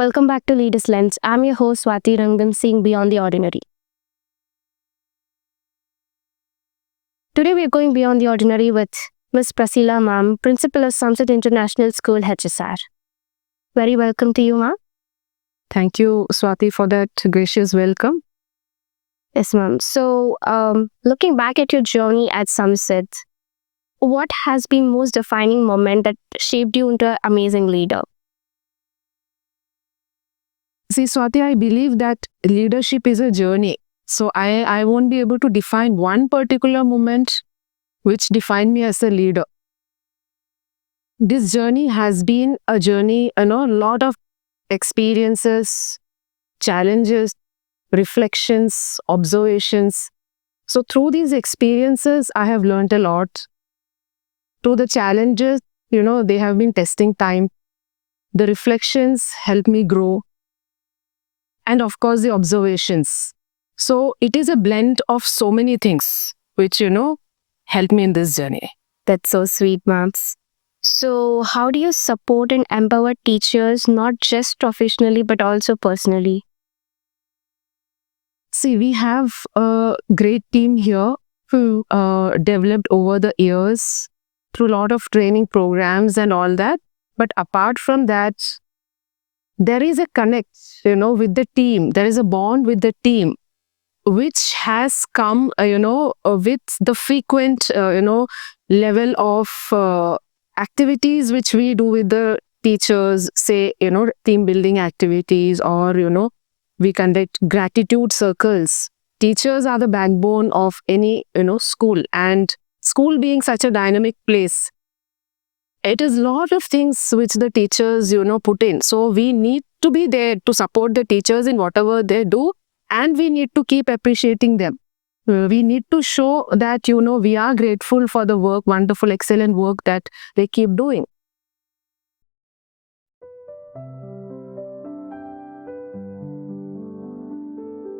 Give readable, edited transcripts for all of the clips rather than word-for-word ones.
Welcome back to Leaders Lens. I'm your host Swati Rangan, seeing beyond the ordinary. Today we are going beyond the ordinary with Ms. Prasila ma'am, Principal of Sunset International School, HSR. Very welcome to you, ma'am. Thank you, Swati, for that gracious welcome. Yes, ma'am. So, looking back at your journey at Sunset, what has been most defining moment that shaped you into an amazing leader? See, Swati, I believe that leadership is a journey. So I won't be able to define one particular moment which defined me as a leader. This journey has been a journey, a lot of experiences, challenges, reflections, observations. So through these experiences, I have learned a lot. Through the challenges, they have been testing time. The reflections help me grow. And of course, the observations. So it is a blend of so many things which, help me in this journey. That's so sweet, ma'am. So, how do you support and empower teachers, not just professionally, but also personally? See, we have a great team here who developed over the years through a lot of training programs and all that. But apart from that, there is a connect, with the team. There is a bond with the team, which has come, with the frequent, level of activities which we do with the teachers, say, team building activities, or, we conduct gratitude circles. Teachers are the backbone of any, school, and school being such a dynamic place, it is a lot of things which the teachers, put in. So we need to be there to support the teachers in whatever they do, and we need to keep appreciating them. We need to show that, we are grateful for the work, wonderful, excellent work that they keep doing.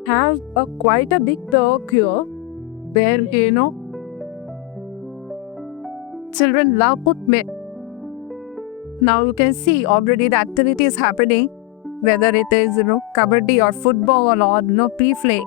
Have quite a big talk here where, children love put me. Now you can see already the activity is happening, whether it is, kabaddi or football or, play.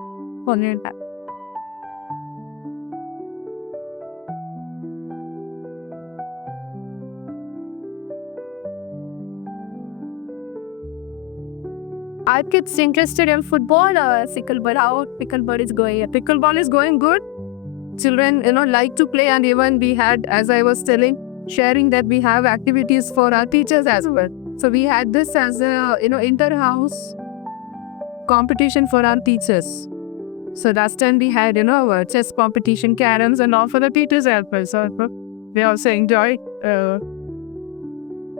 Are kids interested in football or pickleball? How pickleball is going? Pickleball is going good. Children, like to play, and even we had, as I was sharing that we have activities for our teachers as well. So we had this as a, inter-house competition for our teachers. So last time we had, our chess competition, caroms, and all for the teachers as well. So we also enjoyed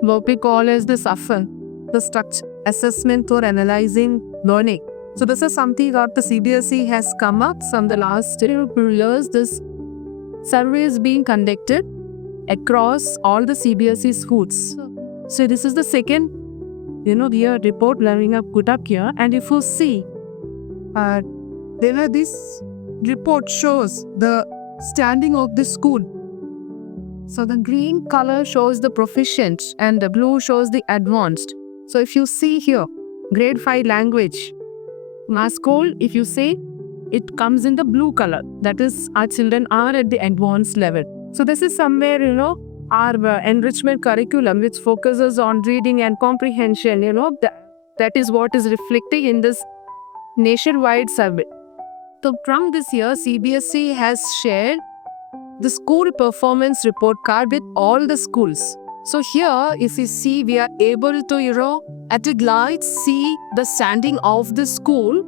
what we call as the SAFAN, the structure assessment for analyzing learning. So this is something that the CBSE has come up from the last 2 years. This survey is being conducted across all the CBSE schools. So this is the second, year report learning up put up here. And if you see, this report shows the standing of the school. So the green color shows the proficient and the blue shows the advanced. So if you see here, grade 5 language, our school, if you say, it comes in the blue color. That is, our children are at the advanced level. So this is somewhere, our enrichment curriculum, which focuses on reading and comprehension, that is what is reflecting in this nationwide survey. So from this year, CBSE has shared the school performance report card with all the schools. So here, if you see, we are able to, at a glance, see the standing of the school.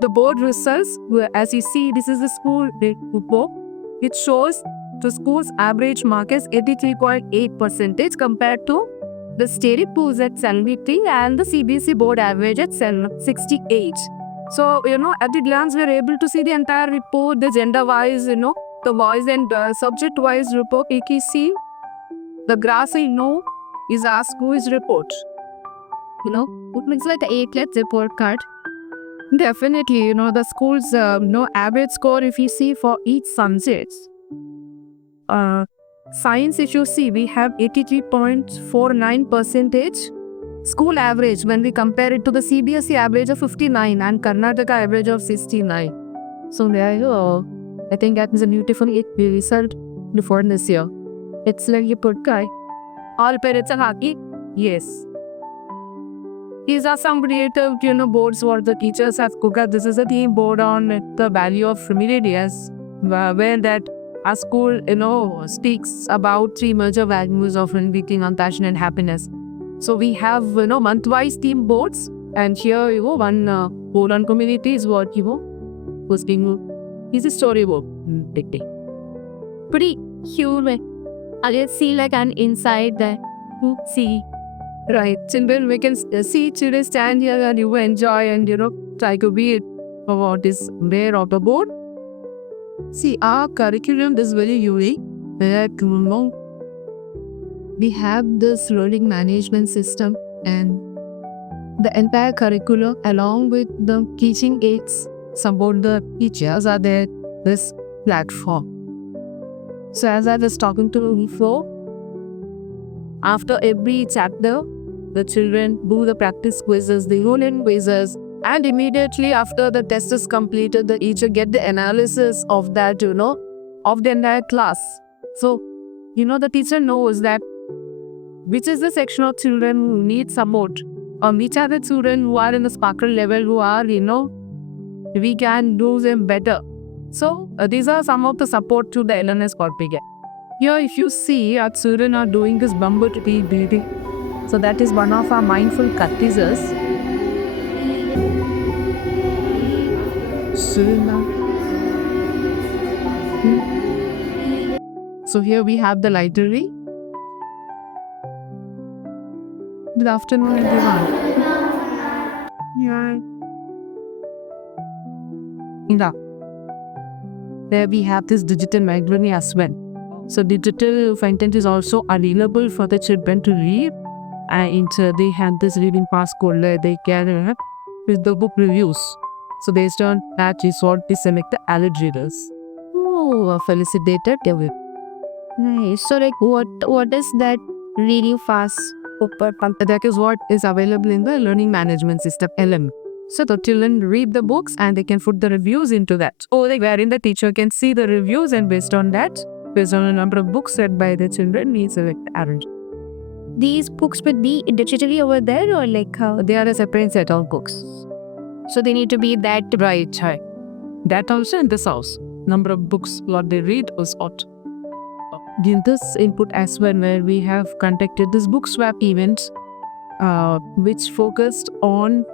The board results, as you see, this is the school report. It shows the school's average mark is 83.8% compared to the state pools at 73 and the CBSE board average at 68. So, at a glance, we are able to see the entire report, the gender-wise, the boys and subject-wise report. You can see the graph I know is our school's report. It looks like the 8th report card. Definitely, the school's average score, if you see for each subject. Science, if you see, we have 83.49%. school average, when we compare it to the CBSE average of 59 and Karnataka average of 69. So there you go. I think that is a beautiful result before this year. It's like you put guy. All parents are happy. Yes. These are some creative, boards what the teachers have cooked. This is a theme board on the value of familiarities, where that our school, speaks about three major values of being on passion and happiness. So we have, month-wise theme boards, and here, one board on community is what, was being, is a storybook. Pretty human. I can see like an inside there. See. Right, children, we can see children stand here and you enjoy and try to be what is there on the board. See, our curriculum is very unique. Where we have this learning management system and the entire curriculum along with the teaching aids support the teachers are there this platform. So as I was talking to you before, after every chapter, the children do the practice quizzes, the unit quizzes, and immediately after the test is completed, the teacher get the analysis of that, of the entire class. So, the teacher knows that which is the section of children who need support, or which are the children who are in the sparkle level who are, we can do them better. So, these are some of the support to the LNS Corpus. Here, if you see, our children are doing this bumblebee breathing. So that is one of our mindful practices. So here we have the library. Good afternoon, everyone. Yeah. There we have this digital library as well. So digital content is also available for the children to read. And they have this reading pass code where they can with the book reviews. So based on that is what we select the alert readers. Oh, felicitated. Nice. So like what is that reading fast? That is what is available in the learning management system LM. So the children read the books and they can put the reviews into that. Or wherein the teacher can see the reviews and based on that, based on the number of books read by the children, we select the alert. These books would be digitally over there or like how? They are a separate set of books. So they need to be that. Right. That also in this house. Number of books what they read was odd. In this input as well where we have conducted this book swap event which focused on,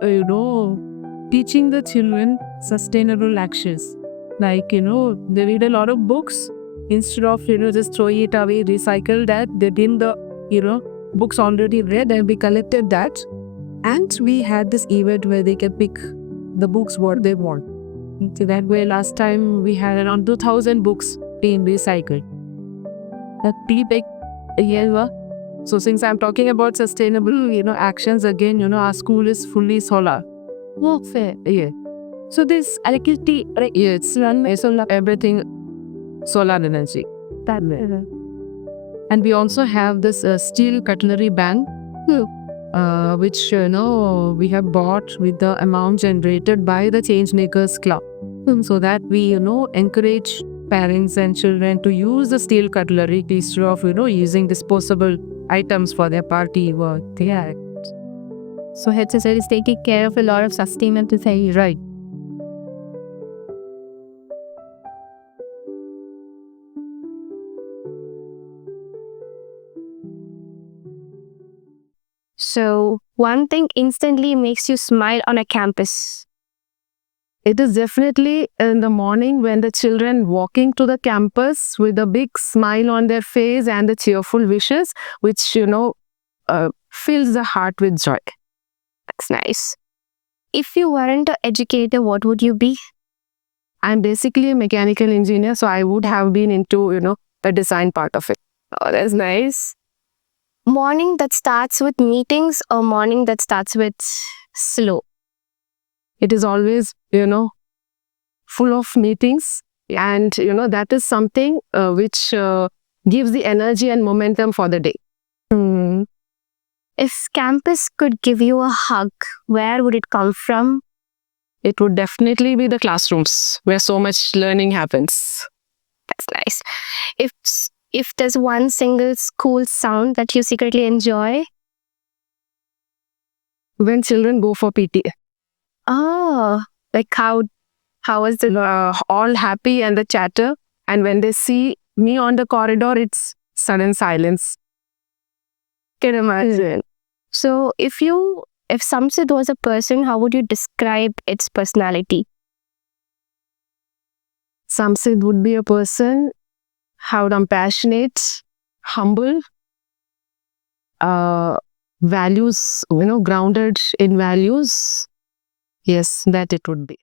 teaching the children sustainable actions. Like, they read a lot of books. Instead of, just throwing it away, recycle that, they did the, books already read and we collected that. And we had this event where they can pick the books what they want. So that way last time we had around 2,000 books being recycled. That's pretty big. Yeah. So since I'm talking about sustainable, actions again, our school is fully solar. Oh, fair. Yeah. So this electricity, it's run by solar, everything solar energy. That way. And we also have this steel cutlery bank, which we have bought with the amount generated by the Changemakers Club, so that we encourage parents and children to use the steel cutlery instead of using disposable items for their party work. Yeah. So HSL is taking care of a lot of sustainability things, Right. So one thing instantly makes you smile on a campus. It is definitely in the morning when the children walking to the campus with a big smile on their face and the cheerful wishes, which, fills the heart with joy. That's nice. If you weren't an educator, what would you be? I'm basically a mechanical engineer, so I would have been into, the design part of it. Oh, that's nice. Morning that starts with meetings or morning that starts with slow? It is always, full of meetings. And, that is something which gives the energy and momentum for the day. If campus could give you a hug, where would it come from? It would definitely be the classrooms where so much learning happens. That's nice. If there's one single school sound that you secretly enjoy, When children go for PT, oh, like how was it? all happy and the chatter. And when they see me on the corridor, it's sudden silence. Can imagine. So if Samsid was a person, how would you describe its personality? Samsid would be a person how compassionate, humble, values, grounded in values. Yes, that it would be.